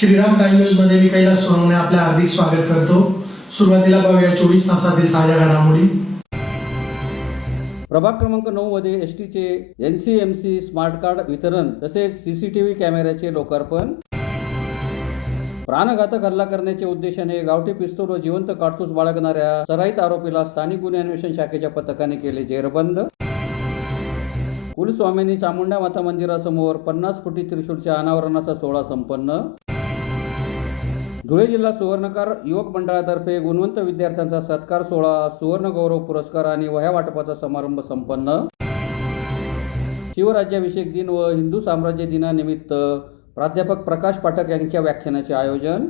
Shriram time news मध्ये मी कैलास सोनवणे आपले हार्दिक स्वागत करतो। सुरुवातीला पाहूया 24 तासातील ताज्या घडामोडी। प्रभाग क्रमांक 9 मध्ये एसटीचे NCMC स्मार्ट कार्ड वितरण तसेच CCTV कॅमेऱ्याचे लोकार्पण। प्राणघातक हल्ला करण्याच्या उद्देशाने गावठी पिस्तूल व जिवंत काडतूस बाळगणाऱ्या सराईत आरोपीला स्थानिक गुन्हे अन्वेषण शाखेच्या पथकाने केले जेरबंद। कुलस्वामिनी चामुंडा माता मंदिरासमोर 50 फुटी त्रिशूलच्या अनावरणाचा सोहळा संपन्न। धुळे जिल्हा सुवर्णकार युवक मंडळातर्फे गुणवंत विद्यार्थ्यांचा सत्कार सोहळा, सुवर्ण गौरव पुरस्कार आणि वह्या वाटपाचा समारंभ संपन्न। शिवराज्याभिषेक दिन व हिंदू साम्राज्य दिनानिमित्त प्राध्यापक प्रकाश पाठक यांच्या व्याख्यानाचे आयोजन।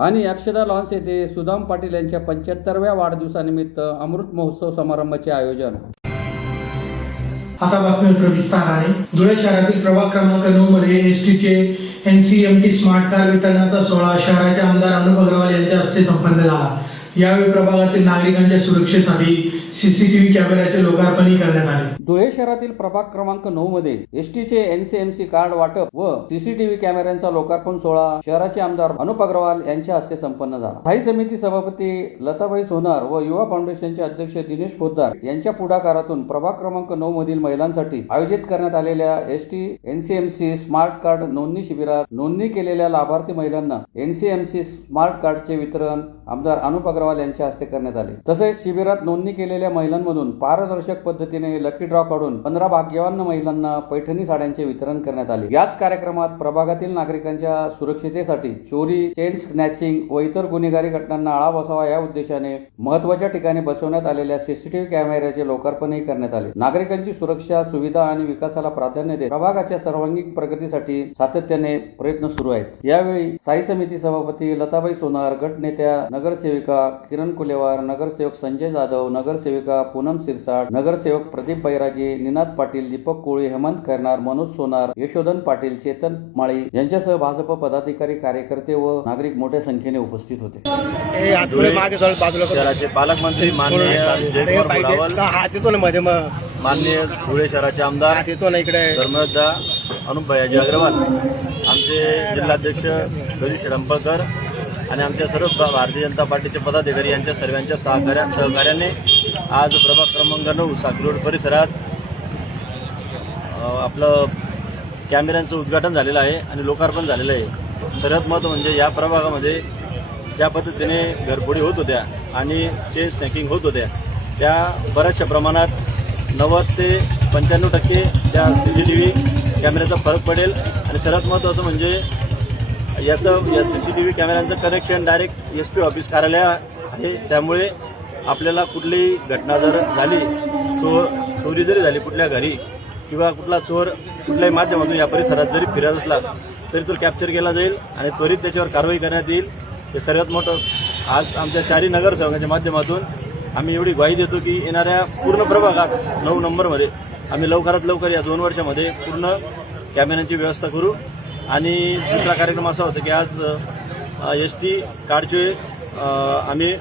आणि अक्षदा लॉन्स येथे सुदाम पाटील यांच्या 75व्या वाढदिवसानिमित्त अमृत महोत्सव समारंभाचे आयोजन। आता बातमी विस्ताराने। धुळे शहरातील प्रभाग क्रमांक 9 मध्ये एसटीचे NCMT स्मार्ट कार वितरणाचा सोहळा शहराचे आमदार अनुप अग्रवाल यांच्या हस्ते संपन्न झाला। यावेळी प्रभागातील नागरिकांच्या सुरक्षेसाठी CCTV कॅमेऱ्याचे लोकार्पणही करण्यात आले। धुळे शहरातील प्रभाग क्रमांक 9 मध्ये एसटीचे NCMC कार्ड वाटप व CCTV कॅमेऱ्यांचा लोकार्पण सोहळा शहराचे आमदार अनुप अग्रवाल यांच्या हस्ते संपन्न झाला। स्थायी समिती सभापती लताबाई सोनार व युवा फाउंडेशनचे अध्यक्ष दिनेश पोद्दार यांच्या पुढाकारातून प्रभाग क्रमांक 9 मधील महिलांसाठी आयोजित करण्यात आलेल्या ST NCMC स्मार्ट कार्ड नोंदणी शिबिरात नोंदणी केलेल्या लाभार्थी महिलांना NCMC स्मार्ट कार्डचे वितरण आमदार अनुप अग्रवाल यांच्या हस्ते करण्यात आले। तसेच शिबिरात नोंदणी केलेल्या महिलांमधून पारदर्शक पद्धतीने लकी ड्रॉ काढून 15 भाग्यवान महिलांना पैठणी साड्यांचे वितरण करण्यात आले। याच कार्यक्रमात प्रभागातील नागरिकांच्या सुरक्षितेसाठी चोरी, चेन स्नॅचिंग व इतर गुन्हेगारी घटनांना आळा बसावा या उद्देशाने महत्त्वाच्या ठिकाणी बसवण्यात आलेल्या CCTV कॅमेऱ्याचे लोकार्पणही करण्यात आले। नागरिकांची सुरक्षा, सुविधा आणि विकासाला प्राधान्य देत प्रभागाच्या सर्वांगीण प्रगतीसाठी सातत्याने प्रयत्न सुरू आहेत। यावेळी स्थायी समिती सभापती लताबाई सोनार, गटनेत्या नगरसेविका किरण कुलेवार, नगरसेवक संजय जाधव, नगरसेविका पूनम सिरसाट, नगरसेवक प्रदीप बैरागी, निनाद पाटील, दीपक कोळी, हेमंत करणार, मनोज सोनार, यशोधन पाटील, चेतन माळी यांच्यासह भाजप पदाधिकारी, कार्यकर्ते व नागरिक मोठ्या संख्येने उपस्थित होते। शहराचे पालकमंत्री माननीय माननीय धुळे शहराचे आमदार धर्मदा अनुप भैयाजी अग्रवाल, आमचे जिल्हाध्यक्ष गणेश रंपळकर आणि आमच्या सर्व भारतीय जनता पार्टीचे पदाधिकारी यांच्या सर्वांच्या सहकार्याने आज प्रभाग क्रमांक 9 साखरी रोड परिसरात आपलं कॅमेऱ्यांचं उद्घाटन झालेलं आहे आणि लोकार्पण झालेलं आहे। सर्वात महत्त्व म्हणजे या प्रभागामध्ये ज्या पद्धतीने घरफोडी होत होत्या आणि चेन स्नॅकिंग होत होत्या त्या बऱ्याचशा प्रमाणात 90 ते 95% त्या CCTV कॅमेऱ्याचा फरक पडेल। आणि सर्वात महत्त्वाचं म्हणजे या CCTV कॅमेऱ्यांचं कनेक्शन डायरेक्ट SP ऑफिस कार्यालय आहे। त्यामुळे आपल्याला कुठलीही घटना जर झाली, चोरी जरी झाली कुठल्या घरी किंवा कुठला चोर कुठल्याही माध्यमातून या परिसरात जरी फिरत असला तरी तो कॅप्चर केला जाईल आणि त्वरित त्याच्यावर कारवाई करण्यात येईल। हे सर्वात मोठं आज आमच्या 4 नगरसेवकांच्या माध्यमातून आम्ही एवढी ग्वाही देतो की येणाऱ्या पूर्ण प्रभागात 9 नंबरमध्ये आम्ही लवकरात लवकर या 2 वर्षामध्ये पूर्ण कॅमेऱ्यांची व्यवस्था करू। आणि दुसरा कार्यक्रम असा होता की आज ST कार्डचे आम्ही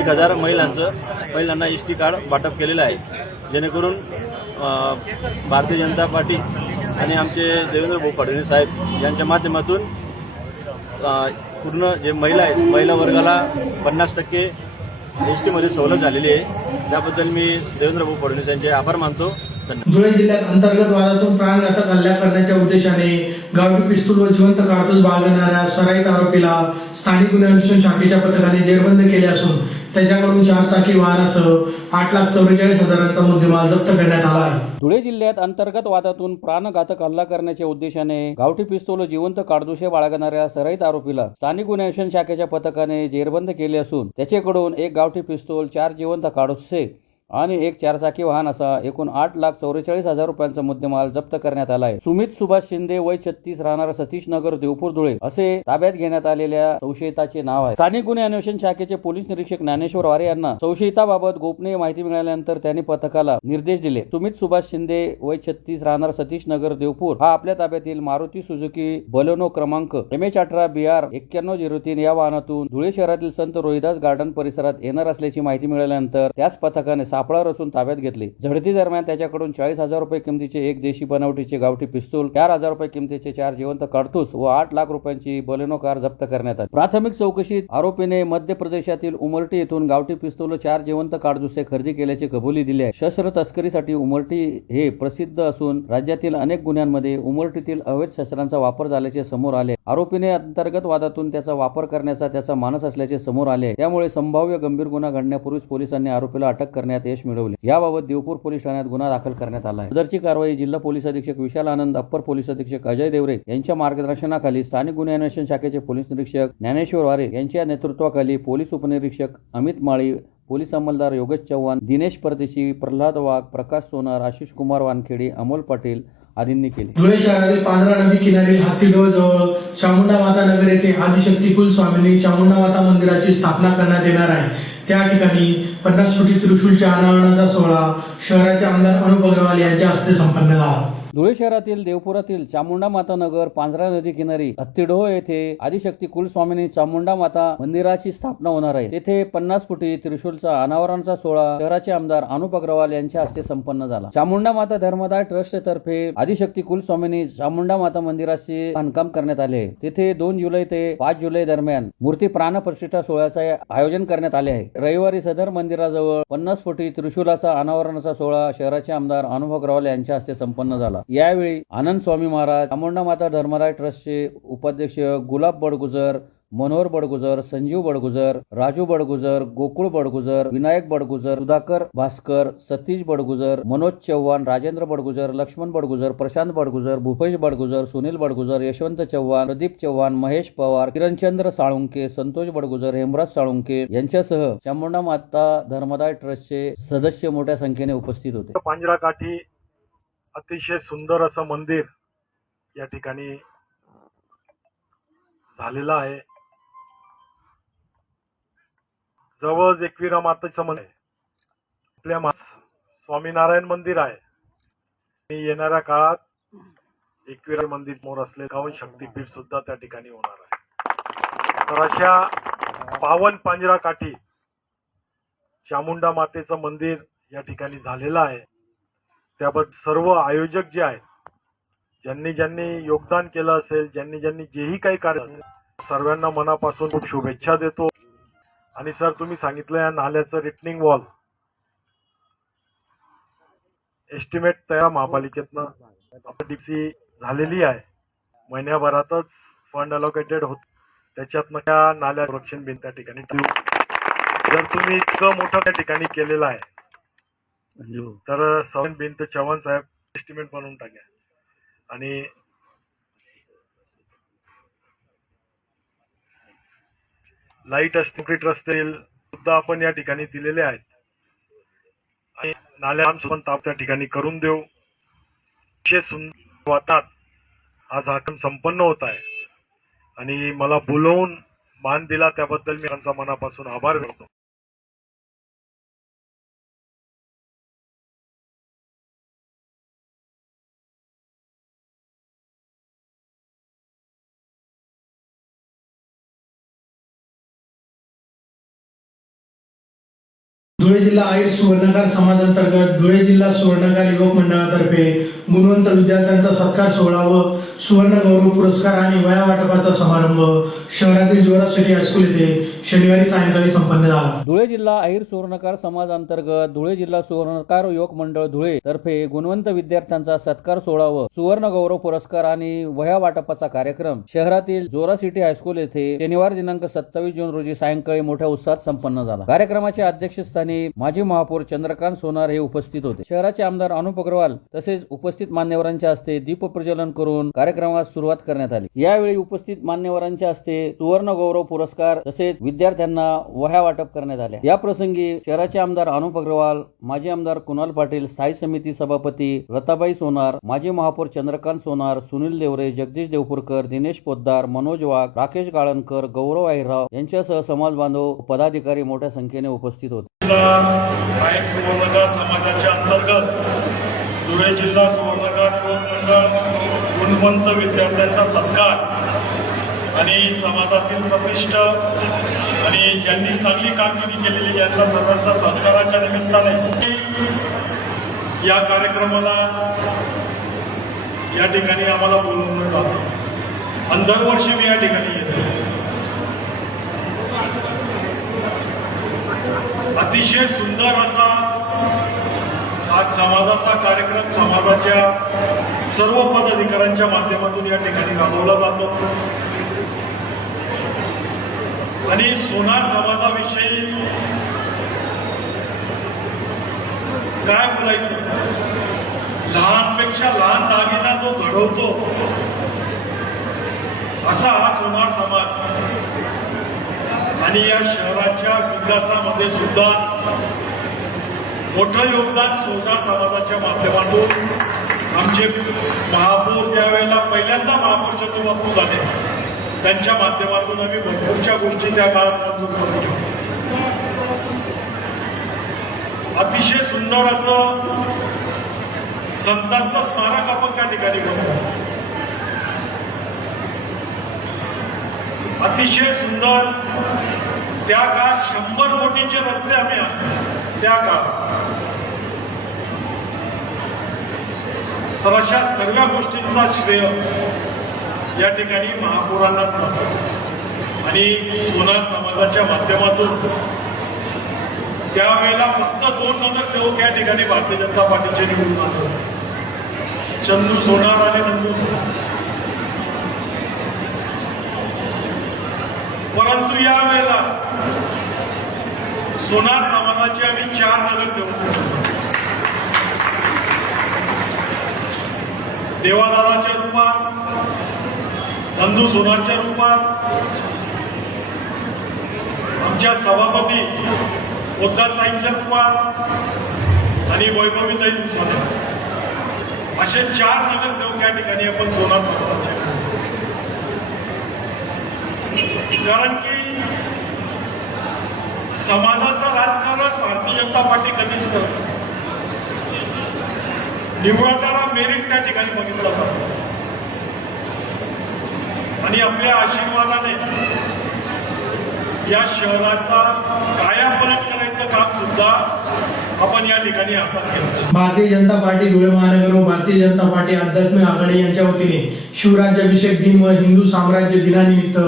1000 महिलांना ST कार्ड वाटप केलेलं आहे, जेणेकरून भारतीय जनता पार्टी आणि आमचे देवेंद्र भाऊ फडणवीस साहेब यांच्या माध्यमातून पूर्ण जे महिला आहेत महिला वर्गाला 50% ST मध्ये सवलत झालेली आहे। त्याबद्दल मी देवेंद्र भाऊ फडणवीस यांचे आभार मानतो। धुळे जिल्ह्यात अंतर्गत वादातून प्राणघातक हल्ला करण्याच्या उद्देशाने गावठी पिस्तूल व जिवंत काडतूस बाळगणाऱ्या सराईत आरोपीला स्थानिक गुन्हे अन्वेषण शाखेच्या पथकाने जेरबंद केले असून त्याच्याकडून 4 चाकी वाहनासह 8,44,000चा मुद्देमाल जप्त करण्यात आला आहे। धुळे जिल्ह्यात अंतर्गत वादातून प्राणघातक हल्ला करण्याच्या उद्देशाने गावठी पिस्तूल व जिवंत काडतुसे बाळगणाऱ्या सराईत आरोपीला स्थानिक गुन्हे अन्वेषण शाखेच्या पथकाने जेरबंद केले असून त्याच्याकडून 1 गावठी पिस्तूल, 4 जिवंत काडतुसे आणि 1 4-चाकी वाहन असा एकूण 8,44,000 रुपयांचा मुद्देमाल जप्त करण्यात आला आहे। सुमित सुभाष शिंदे, वय 36, राहणार सतीश नगर, देवपूर, धुळे असे ताब्यात घेण्यात आलेल्या संशयिताचे नाव आहे। स्थानिक गुन्हे अन्वेषण शाखेचे पोलीस निरीक्षक ज्ञानेश्वर वारे यांना संशयिताबाबत गोपनीय माहिती मिळाल्यानंतर त्यांनी पथकाला निर्देश दिले। सुमित सुभाष शिंदे, वय 36, राहणार सतीश नगर, देवपूर हा आपल्या ताब्यातील मारुती सुझुकी बलेनो क्रमांक MH18 BR 9103 या वाहनातून धुळे शहरातील संत रोहिदास गार्डन परिसरात येणार असल्याची माहिती मिळाल्यानंतर त्याच पथकाने सापळा रचून ताब्यात घेतले. झडती दरम्यान त्याच्याकडून 40,000 रुपये किमतीचे एक देशी बनावटीचे गावठी पिस्तूल, 4,000 रुपये किमतीचे 4 जिवंत काडतूस व 8 लाख रुपयांची बलेनो कार जप्त करण्यात आली. प्राथमिक चौकशीत आरोपीने मध्य प्रदेशातील उमरटी येथून गावठी पिस्तूल व 4 जिवंत काडतुसे खरेदी केल्याची कबुली दिली आहे. शस्त्र तस्करीसाठी उमरटी हे प्रसिद्ध असून राज्यातील अनेक गुन्ह्यांमध्ये उमरटीतील अवैध शस्त्रांचा वापर झाल्याचे समोर आले. आरोपीने अंतर्गत वादातून त्याचा वापर करण्याचा त्याचा मानस असल्याचे समोर आले. त्यामुळे संभाव्य गंभीर गुन्हा घडण्यापूर्वीच पोलिसांनी आरोपीला अटक करण्यात यश मिळवले. याबाबत देवपूर पोलीस ठाण्यात गुन्हा दाखल करण्यात आला आहे. सदरची कारवाई जिल्हा पोलीस अधीक्षक विशाल आनंद, अप्पर पोलीस अधीक्षक अजय देवरे यांच्या मार्गदर्शनाखाली स्थानिक गुन्हे अन्वेषण शाखेचे पोलीस निरीक्षक ज्ञानेश्वर वारे यांच्या नेतृत्वाखाली पोलीस उपनिरीक्षक अमित माळी, पोलीस अंमलदार योगेश चव्हाण, दिनेश परदेशी, प्रल्हाद वाघ, प्रकाश सोनार, आशिष कुमार वानखेडे, अमोल पाटील आदींनी केले. धुळे शहरातील पांढरा नदी किनारील हत्तीडोह जवळ चामुंडा माता नगर येथे आदिशक्ती कुलस्वामिनी चामुंडा माता मंदिराची स्थापना करण्यात येणार आहे. त्या ठिकाणी 50 फुटी त्रिशूलच्या अनावरणाचा सोहळा शहराचे आमदार अनुप अग्रवाल यांच्या हस्ते संपन्न झाला. धुळे शहरातील देवपुरातील चामुंडा माता नगर पांझरा नदी किनारी हत्तीडोह येथे आदिशक्ती कुलस्वामिनी चामुंडा माता मंदिराची स्थापना होणार आहे. तेथे 50 फुटी त्रिशूलचा अनावरणाचा सोहळा शहराचे आमदार अनुप अग्रवाल यांच्या हस्ते संपन्न झाला. चामुंडा माता धर्मदाय ट्रस्ट तर्फे आदिशक्ती कुलस्वामिनी चामुंडा माता मंदिराचे बांधकाम करण्यात आले आहे. तेथे 2 जुलै ते 5 जुलै दरम्यान मूर्ती प्राण प्रतिष्ठा सोहळ्याचे आयोजन करण्यात आले आहे. रविवारी सदर मंदिराजवळ 50 फुटी त्रिशूलाचा अनावरणाचा सोहळा शहराचे आमदार अनुप अग्रवाल यांच्या हस्ते संपन्न झाला. यावेळी आनंद स्वामी महाराज, चामुंडा माता धर्मदाय ट्रस्टचे उपाध्यक्ष गुलाब बडगुजर, मनोहर बडगुजर, संजीव बडगुजर, राजू बडगुजर, गोकुळ बडगुजर, विनायक बडगुजर, सुधाकर भास्कर, सतीश बडगुजर, मनोज चव्हाण, राजेंद्र बडगुजर, लक्ष्मण बडगुजर, प्रशांत बडगुजर, भूपेश बडगुजर, सुनील बडगुजर, यशवंत चव्हाण, प्रदीप चव्हाण, महेश पवार, किरणचंद्र साळुंके, संतोष बडगुजर, हेमराज साळुंके यांच्यासह चामुंडा माता धर्मदाय ट्रस्टचे सदस्य मोठ्या संख्येने उपस्थित होते. पांजरा काठी अतिशय सुंदर असं मंदिर या ठिकाणी झालेलं आहे. जवळ एकविरा मातेचं मंदिर आहे. आपल्या स्वामीनारायण मंदिर आहे. येणाऱ्या काळात एकविरा मंदिर समोर असले गावन शक्तीपीठ सुद्धा त्या ठिकाणी होणार आहे. तर अशा पावन पांजरा काठी चामुंडा मातेचं मंदिर या ठिकाणी झालेलं आहे. त्याबद्दल सर्व आयोजक जे आहेत, ज्यांनी ज्यांनी योगदान केलं असेल, ज्यांनी ज्यांनी जेही काही कार्य असेल, सर्वांना मनापासून खूप शुभेच्छा देतो. आणि सर, तुम्ही सांगितलं या नाल्याचं रिटनिंग वॉल एस्टिमेट तयार महापालिकेतनं डीसी झालेली आहे. महिन्याभरातच फंड अलोकेटेड होत. त्याच्यातनं त्या नाल्या संरक्षण भिंत त्या ठिकाणी जर तुम्ही इतकं मोठं त्या ठिकाणी केलेलं आहे तर सवन भिंत चव्हाण साहेब एस्टिमेट बनवून टाका. आणि लाईट असतील रस्ते सुद्धा आपण या ठिकाणी दिलेले आहेत. आणि नाल्या पण ताप त्या ठिकाणी करून देऊ. सुंदर वातात आज हा काम संपन्न होत आहे. आणि मला बोलवून मान दिला त्याबद्दल मी त्यांचा मनापासून आभार करतो. धुळे जिल्हा आईर सुवर्णकार समाज अंतर्गत धुळे जिल्हा सुवर्णकार युवक मंडळातर्फे गुणवंत विद्यार्थ्यांचा सत्कार सोहळा व सुवर्ण गौरव पुरस्कार आणि वया वाटपाचा समारंभ शहरातील जोरा सिटी हायस्कूल येथे शनिवारी सायंकाळी संपन्न झाला. धुळे जिल्हा अहिर सुवर्णकार समाज अंतर्गत धुळे जिल्हा सुवर्णकार युवक मंडळ धुळे तर्फे गुणवंत विद्यार्थ्यांचा सत्कार सोहळा व सुवर्ण गौरव पुरस्कार आणि वह्या वाटपाचा कार्यक्रम शहरातील जोरा सिटी हायस्कूल येथे शनिवार दिनांक 27 जून रोजी सायंकाळी मोठ्या उत्साहात संपन्न झाला. कार्यक्रमाच्या अध्यक्षस्थानी माजी महापौर चंद्रकांत सोनार हे उपस्थित होते. शहराचे आमदार अनुप अग्रवाल तसेच उपस्थित मान्यवरांच्या हस्ते दीप प्रज्वलन करून कार्यक्रमास सुरुवात करण्यात आली. यावेळी उपस्थित मान्यवरांच्या हस्ते सुवर्ण गौरव पुरस्कार तसेच विद्यार्थ्यांना वह्या वाटप करण्यात आल्या. या प्रसंगी शहराचे आमदार अनुप अग्रवाल, माजी आमदार कुणाल पाटील, स्थायी समिती सभापती लताबाई सोनार, माजी महापौर चंद्रकांत सोनार, सुनील देवरे, जगदीश देवपूरकर, दिनेश पोद्दार, मनोज वाघ, राकेश गाळणकर, गौरव अहिरराव यांच्यासह समाज बांधव पदाधिकारी मोठ्या संख्येने उपस्थित होते. सुवर्णकार समाजाच्या अंतर्गत धुळे जिल्हा सुवर्णकार युवक मंडळ गुणवंत विद्यार्थ्यांचा सत्कार आणि समाजातील प्रतिष्ठ आणि ज्यांनी चांगली कामगिरी केलेली यांचा सर्वांचा सत्काराच्या निमित्ताने या कार्यक्रमाला या ठिकाणी आम्हाला बोलवण्यात आलं आणि दरवर्षी मी या ठिकाणी येतो. अतिशय सुंदर असा हा समाजाचा कार्यक्रम समाजाच्या सर्व पदाधिकाऱ्यांच्या माध्यमातून या ठिकाणी राबवला जातो आणि सोनार समाजाविषयी काय बोलायचं, लहानपेक्षा लहान दागिना जो घडवतो असा हा सोनार समाज आणि या शहराच्या विकासामध्ये सुद्धा मोठं योगदान सोनार समाजाच्या माध्यमातून आमचे महापौर त्यावेळेला पहिल्यांदा महापौर चंद्रबाबू झाले, त्यांच्या माध्यमातून आम्ही भरपूरच्या गोष्टी त्या काळात मंजूर करू शकतो. अतिशय सुंदर असं संतांचं स्मारक आपण त्या ठिकाणी बनवतो. अतिशय सुंदर त्या काळात 100 कोटीचे रस्ते आम्ही आणले त्या काळात. तर अशा सर्व गोष्टींचा श्रेय या ठिकाणी महापौरांनाच जातो आणि सोनार समाजाच्या माध्यमातून त्यावेळेला फक्त 2 नगरसेवक या ठिकाणी भारतीय जनता पार्टीचे निवडून आले, चंदू सोनार आणि नंदू सोनार. परंतु यावेळेला सोनार समाजाचे आम्ही 4 नगरसेवक, देवादादाच्या रूपात, नंदू सोनारच्या रूपात, आमच्या सभापती उद्धवताईंच्या रूपात आणि वैभवीताई दुसाने असे 4 नगरसेवक या ठिकाणी आपण सोनार समाजाचे. कारण की समाजाचं राजकारण भारतीय जनता पार्टी कधीच करत नाही. निवडणारा मेरिट त्या ठिकाणी बघितला जातो आणि आपल्या आशीर्वादाने या शहराचा कायापालट करायचं काम सुद्धा आपण या ठिकाणी हातात केलं. भारतीय जनता पार्टी धुळे महानगर व भारतीय जनता पार्टी आध्यात्मिक आघाडी यांच्या वतीने शिवराज्याभिषेक दिन व हिंदू साम्राज्य दिनानिमित्त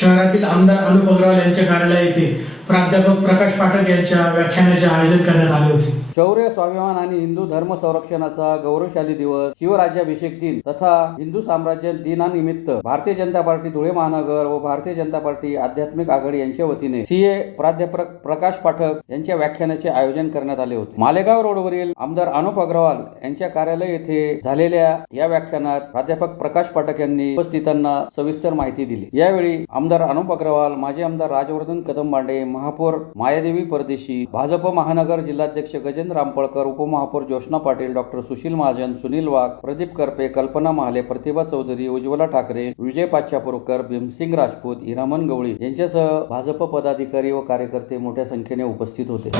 शहरातील आमदार अनुप अग्रवाल यांच्या कार्यालय येथे प्राध्यापक प्रकाश पाठक यांच्या व्याख्यानाचे आयोजन करण्यात आले होते. शौर्य, स्वाभिमान आणि हिंदू धर्म संरक्षणाचा गौरवशाली दिवस शिवराज्याभिषेक दिन तथा हिंदू साम्राज्य दिनानिमित्त भारतीय जनता पार्टी धुळे महानगर व भारतीय जनता पार्टी आध्यात्मिक आघाडी यांच्या वतीने सीए प्राध्यापक प्रकाश पाठक यांच्या व्याख्यानाचे आयोजन करण्यात आले होते. मालेगाव रोडवरील आमदार अनुप अग्रवाल यांच्या कार्यालय येथे झालेल्या या व्याख्यानात प्राध्यापक प्रकाश पाठक यांनी उपस्थितांना सविस्तर माहिती दिली. यावेळी आमदार अनुप अग्रवाल, माजी आमदार राजवर्धन कदमबांडे, महापौर मायादेवी परदेशी, भाजप महानगर जिल्हाध्यक्ष गजेंद्र रामपळकर, उपमहापौर ज्योत्स्ना पाटील, डॉक्टर सुशील महाजन, सुनील वाघ, प्रदीप करपे, कल्पना महाले, प्रतिभा चौधरी, उज्ज्वला ठाकरे, विजय पाचापूरकर, भीमसिंग राजपूत, हिरामन गवळी यांच्यासह भाजप पदाधिकारी व कार्यकर्ते मोठ्या संख्येने उपस्थित होते.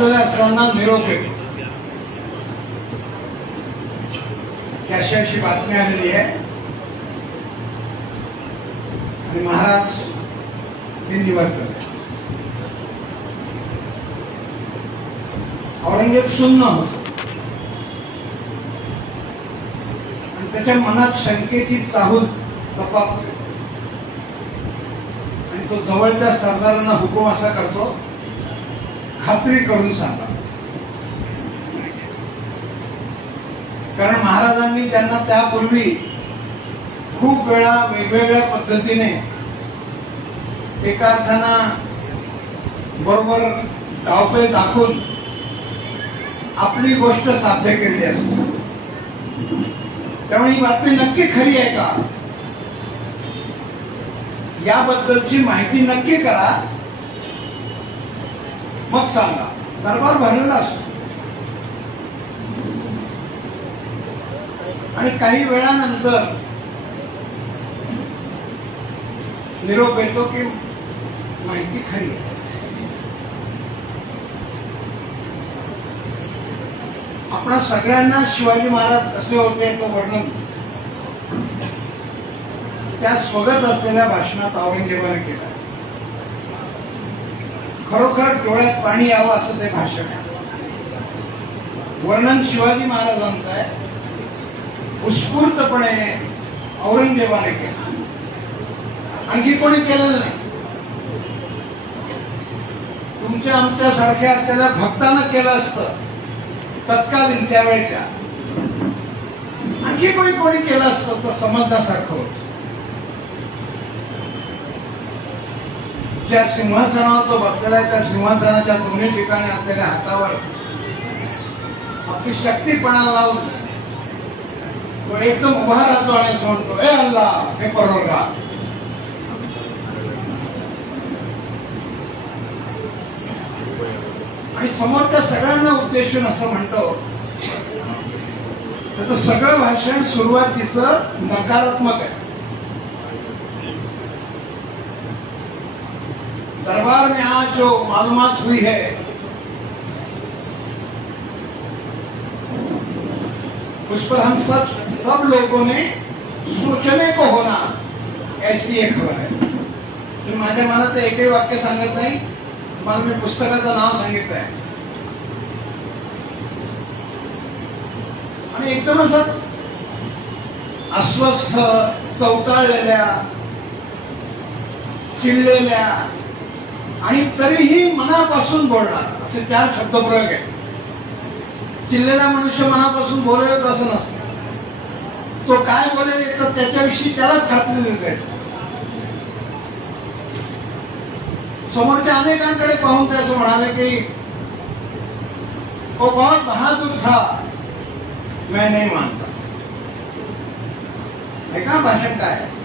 अशी बातमी आलेली आहे आणि महाराज दिल्लीवर औरंगजेब सुन्न आणि त्याच्या मनात शंकेची चाहूल तपापते आणि तो जवळच्या सरदारांना हुकूम असा करतो, खात्री करून सांगा. कारण महाराजांनी त्यांना त्यापूर्वी खूप वेळा वेगवेगळ्या पद्धतीने एका अर्थानं बरोबर डावपेच दाखवून आपली गोष्ट साध्य केली असते. त्यामुळे ही बातमी नक्की खरी आहे का याबद्दलची माहिती नक्की करा, मग सांगा. दरबार भरलेला असतो आणि काही वेळानंतर निरोप येतो की माहिती खरी आहे. आपणा सगळ्यांना शिवाजी महाराज कसे होते तो वर्णन त्या स्वगत असलेल्या भाषणात औरंगजेबाने केलं. खरोखर डोळ्यात पाणी यावं असं ते भाषण आहे. वर्णन शिवाजी महाराजांचं आहे. उत्स्फूर्तपणे औरंगजेबाने केलं, आणखी कोणी केलेलं नाही. तुमच्या आमच्या सारख्या असलेल्या भक्तानं केलं असतं तत्कालीन त्यावेळेच्या, आणखी कोणी केलं असतं तर समजण्यासारखं होतं. ज्या सिंहासनावर तो बसलेला आहे त्या सिंहासनाच्या दोन्ही ठिकाणी असलेल्या हातावर आपली शक्तीपणा लावून तो एकदम उभा राहतो आणि असं म्हणतो, ए अल्लाह हे परवरगार. आणि समोरच्या सगळ्यांना उद्देशून असं म्हणतो. त्याचं सगळं भाषण सुरुवातीचं नकारात्मक आहे. दरबार में आज जो मालूमात हुई है उस पर हम सब लोगों ने सोचने को होना, ऐसी एक खबर है. मी माझ्या मनाचं एकही वाक्य सांगत नाही, तुम्हाला मी पुस्तकाचं नाव सांगितलं आहे. आणि एकदम असं अस्वस्थ, चवताळलेल्या, चिडलेल्या आणि तरीही मनापासून बोलणार असे 4 शब्दप्रयोग आहेत. चिडलेला मनुष्य मनापासून बोलेलच असं नसतं. तो काय बोलेल तर त्याच्याविषयी त्यालाच खात्री देते. समोरच्या अनेकांकडे पाहून ते असं म्हणाले की वो बहुत बहादुर था, मैं नहीं मानता. ऐका भाषण काय है.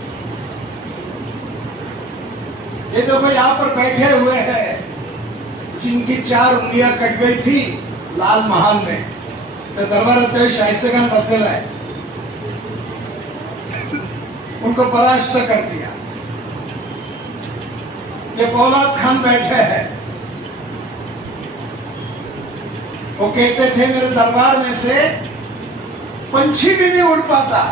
ये देखो यहाँ पर बैठे हुए हैं जिनकी 4 उंगलियां कट गई थी लाल महाल में. तो दरबारात शाहिस्ते खान बसलेला है, उनको परास्त कर दिया. ये पौलाद खान बैठे हैं, वो कहते थे मेरे दरबार में से पंछी भी नहीं उड़ पाता.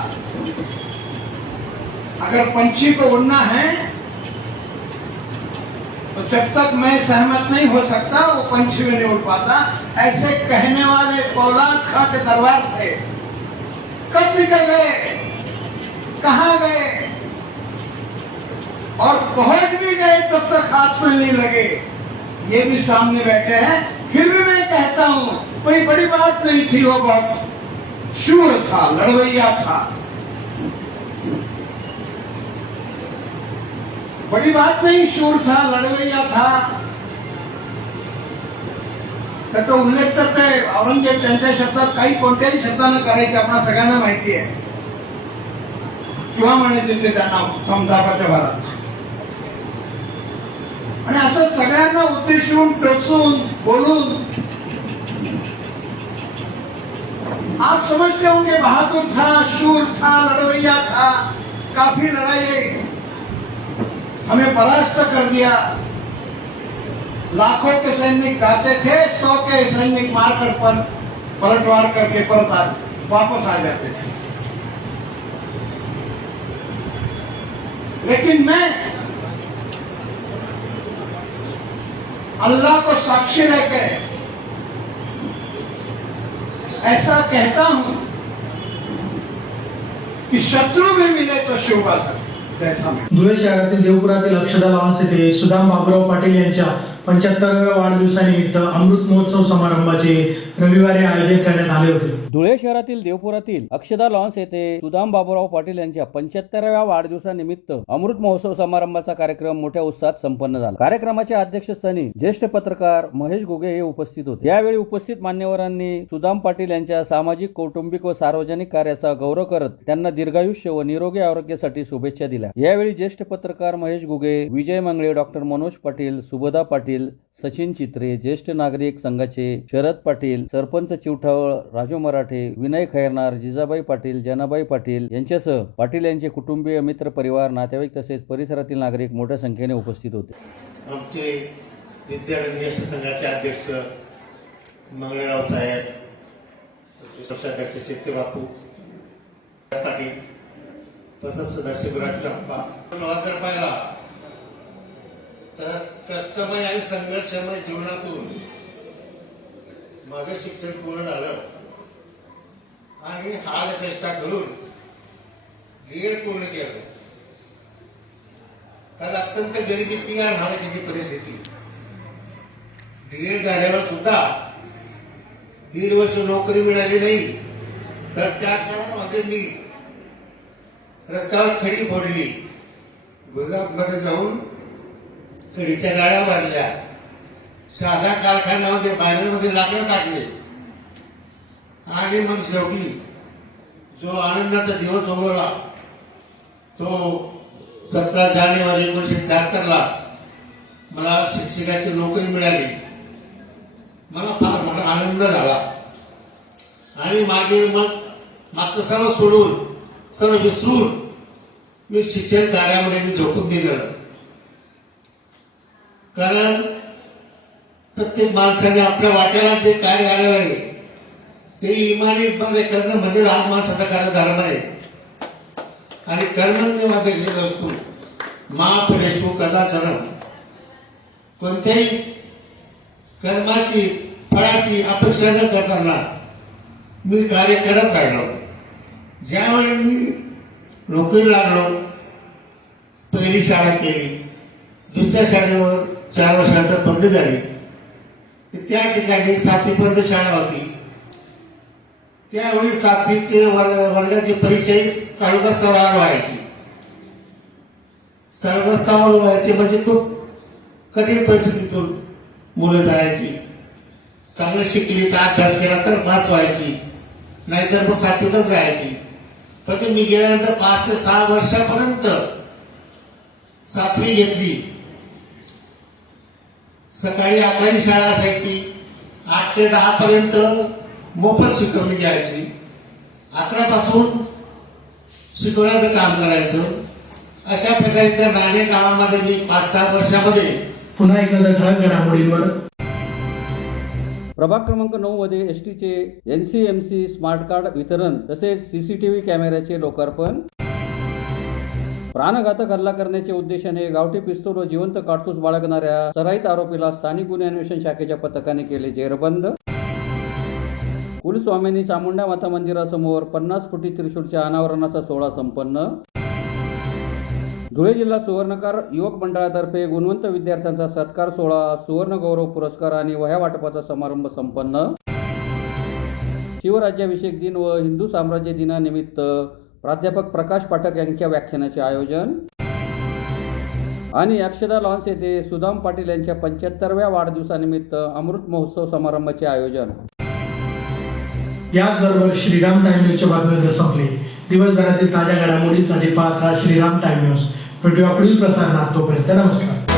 अगर पंछी को उड़ना है तो जब तक मैं सहमत नहीं हो सकता वो पंछी भी नहीं उड़ पाता. ऐसे कहने वाले पौलाद खां के दरबार से कब निकल गए, कहां गए, और पहुंच भी गए तब तक हाथ मिलने लगे. ये भी सामने बैठे हैं. फिर भी मैं कहता हूं कोई बड़ी बात नहीं थी. वो बहुत शूर था, लड़वैया था. बड़ी बात नहीं, शूर था, लड़वैया था. त्याचा उल्लेख तर ते औरंगजेब त्यांच्या शब्दात काही कोणत्याही शब्दानं करायचे आपल्याला सगळ्यांना माहिती आहे. किंवा म्हणायचे ते त्यांना समजापाच्या भरात. आणि असं सगळ्यांना उद्देशून टोचून बोलून आप समझते होंगे बहादुर था, शूर था, लड़वैया था, काफी लड़ाई, हमें परास्त कर दिया. लाखों के सैनिक जाते थे, 100 के सैनिक मारकर पलटवार करके वापस आ जाते थे. लेकिन मैं अल्लाह को साक्षी रहकर ऐसा कहता हूं कि शत्रु भी मिले तो शुभ असर. धुळे शहरातील देवपुरातील अक्षदा लॉन्स येथे सुदाम बाबूराव पाटील यांच्या 75व्या वाढदिवसानिमित्त अमृत महोत्सव समारंभाचे रविवारी आयोजन करण्यात आले होते. धुळे शहरातील देवपुरातील अक्षदा लॉन्स येथे सुदाम बाबूराव पाटील यांच्या 75व्या वाढदिवसानिमित्त अमृत महोत्सव समारंभाचा कार्यक्रम मोठ्या उत्साहात संपन्न झाला. कार्यक्रमाच्या अध्यक्षस्थानी ज्येष्ठ पत्रकार महेश घुगे हे उपस्थित होते. यावेळी उपस्थित मान्यवरांनी सुदाम पाटील यांच्या सामाजिक, कौटुंबिक व सार्वजनिक कार्याचा गौरव करत त्यांना दीर्घायुष्य व निरोगी आरोग्यासाठी शुभेच्छा दिल्या. यावेळी ज्येष्ठ पत्रकार महेश घुगे, विजय मंगळे, डॉक्टर मनोज पाटील, सुभदा पाटील, सचिन चित्रे, ज्येष्ठ नागरिक संघाचे शरद पाटील, सरपंच चिवठावळ राजू मराठे, विनय खैरनार, जिजाबाई पाटील, जनाबाई पाटील यांच्यासह पाटील यांचे कुटुंबीय, मित्र, परिवार, नातेवाईक तसेच परिसरातील नागरिक मोठ्या संख्येने उपस्थित होते. आमचे विद्यार्थी संघाचे अध्यक्ष मंगळराव साहेब, पक्षाध्यक्ष शेट्टी बापू पाटील, तसंच सदाशिव राठोडप्पा प्रवास जर पाहिला तर कष्टमय आणि संघर्षमय जीवनातून माझं शिक्षण पूर्ण झालं आणि हाल चेष्टा करून DED पूर्ण केलं. कारण अत्यंत गरिबीची आणि हालाकीची परिस्थिती. DED झाल्यावर सुद्धा 1.5 वर्ष नोकरी मिळाली नाही. तर त्या काळामध्ये मी रस्त्यावर खडी फोडली, गुजरातमध्ये जाऊन खडीच्या गाड्या बांधल्या, साधा कारखान्यामध्ये बॅनरमध्ये लाकडं टाकले आणि मग शेवटी जो आनंदाचा दिवस उगवला तो 17 जानेवारी 1973 मला शिक्षकाची नोकरी मिळाली. मला फार मोठा आनंद झाला आणि मागचं सर्व सोडून सर्व विसरून मी शिक्षण कार्यामध्ये झोकून दिलं. कारण प्रत्येक माणसाने आपल्या वाट्याला जे कार्य घालायला आहे ते इमानीपणे करणं म्हणजे हा माणसाचा कार्यधर्म आहे. आणि कर्म मी माझं केलेलं असतो. माफ रेचू कदाचरण. कोणत्याही कर्माची फळाची अपेक्षा न करताना मी कार्य करत राहिलो. ज्यावेळी मी नोकरी लागलो, पहिली शाळा केली, दुसऱ्या शाळेवर 4 वर्षांतर बंद झाली. त्या ठिकाणी 7वीपर्यंत शाळा होती. त्यावेळी 7वीचे वर्गाची परीक्षा तालुका स्तरावर व्हायची. तालुका स्तरावर व्हायची म्हणजे खूप कठीण परिस्थितीतून मुलं जायची. चांगलं शिकली, अभ्यास केला तर पास व्हायची, नाहीतर मग 7वीतच राहायची. पण मी गेल्यानंतर 5 ते 6 वर्षापर्यंत 7वी घेतली. सकाळी 11ची शाळा असायची, 8 ते 10 पर्यंत मोफत शिकवणी घ्यायची. 11 पासून शिकवण्याचं काम करायचं. अशा प्रकारच्या नाणे कामामध्ये मी 5-6 वर्षामध्ये पुन्हा एक नजर ठळक घडामोडींवर. प्रभाग क्रमांक 9 मध्ये एसटीचे NCMC स्मार्ट कार्ड वितरण तसेच CCTV कॅमेऱ्याचे लोकार्पण. प्राणघातक हल्ला करण्याच्या उद्देशाने गावठी पिस्तूल व जिवंत काडतूस बाळगणाऱ्या सराईत आरोपीला स्थानिक गुन्हे अन्वेषण शाखेच्या पथकाने केले जेरबंद. कुलस्वामिनी चामुंडा माता मंदिरासमोर 50 फुटी त्रिशूलच्या अनावरणाचा सोहळा संपन्न. धुळे जिल्हा सुवर्णकार युवक मंडळातर्फे गुणवंत विद्यार्थ्यांचा सत्कार सोहळा, सुवर्ण गौरव पुरस्कार आणि वह्या वाटपाचा समारंभ संपन्न. शिवराज्याभिषेक दिन व हिंदू साम्राज्य दिनानिमित्त प्राध्यापक प्रकाश पाठक यांच्या व्याख्यानाचे आयोजन. आणि अक्षदा लॉन्स येथे सुदाम पाटील यांच्या 75व्या वाढदिवसानिमित्त अमृत महोत्सव समारंभाचे आयोजन. याचबरोबर श्रीराम टाइम न्यूजच्या बातम्या संपले. दिवसभरातील ताज्या घडामोडींसाठी पाहत राहा श्रीराम टाइम न्यूज. भेटूया पुढील प्रसारणात. तोपर्यंत नमस्कार.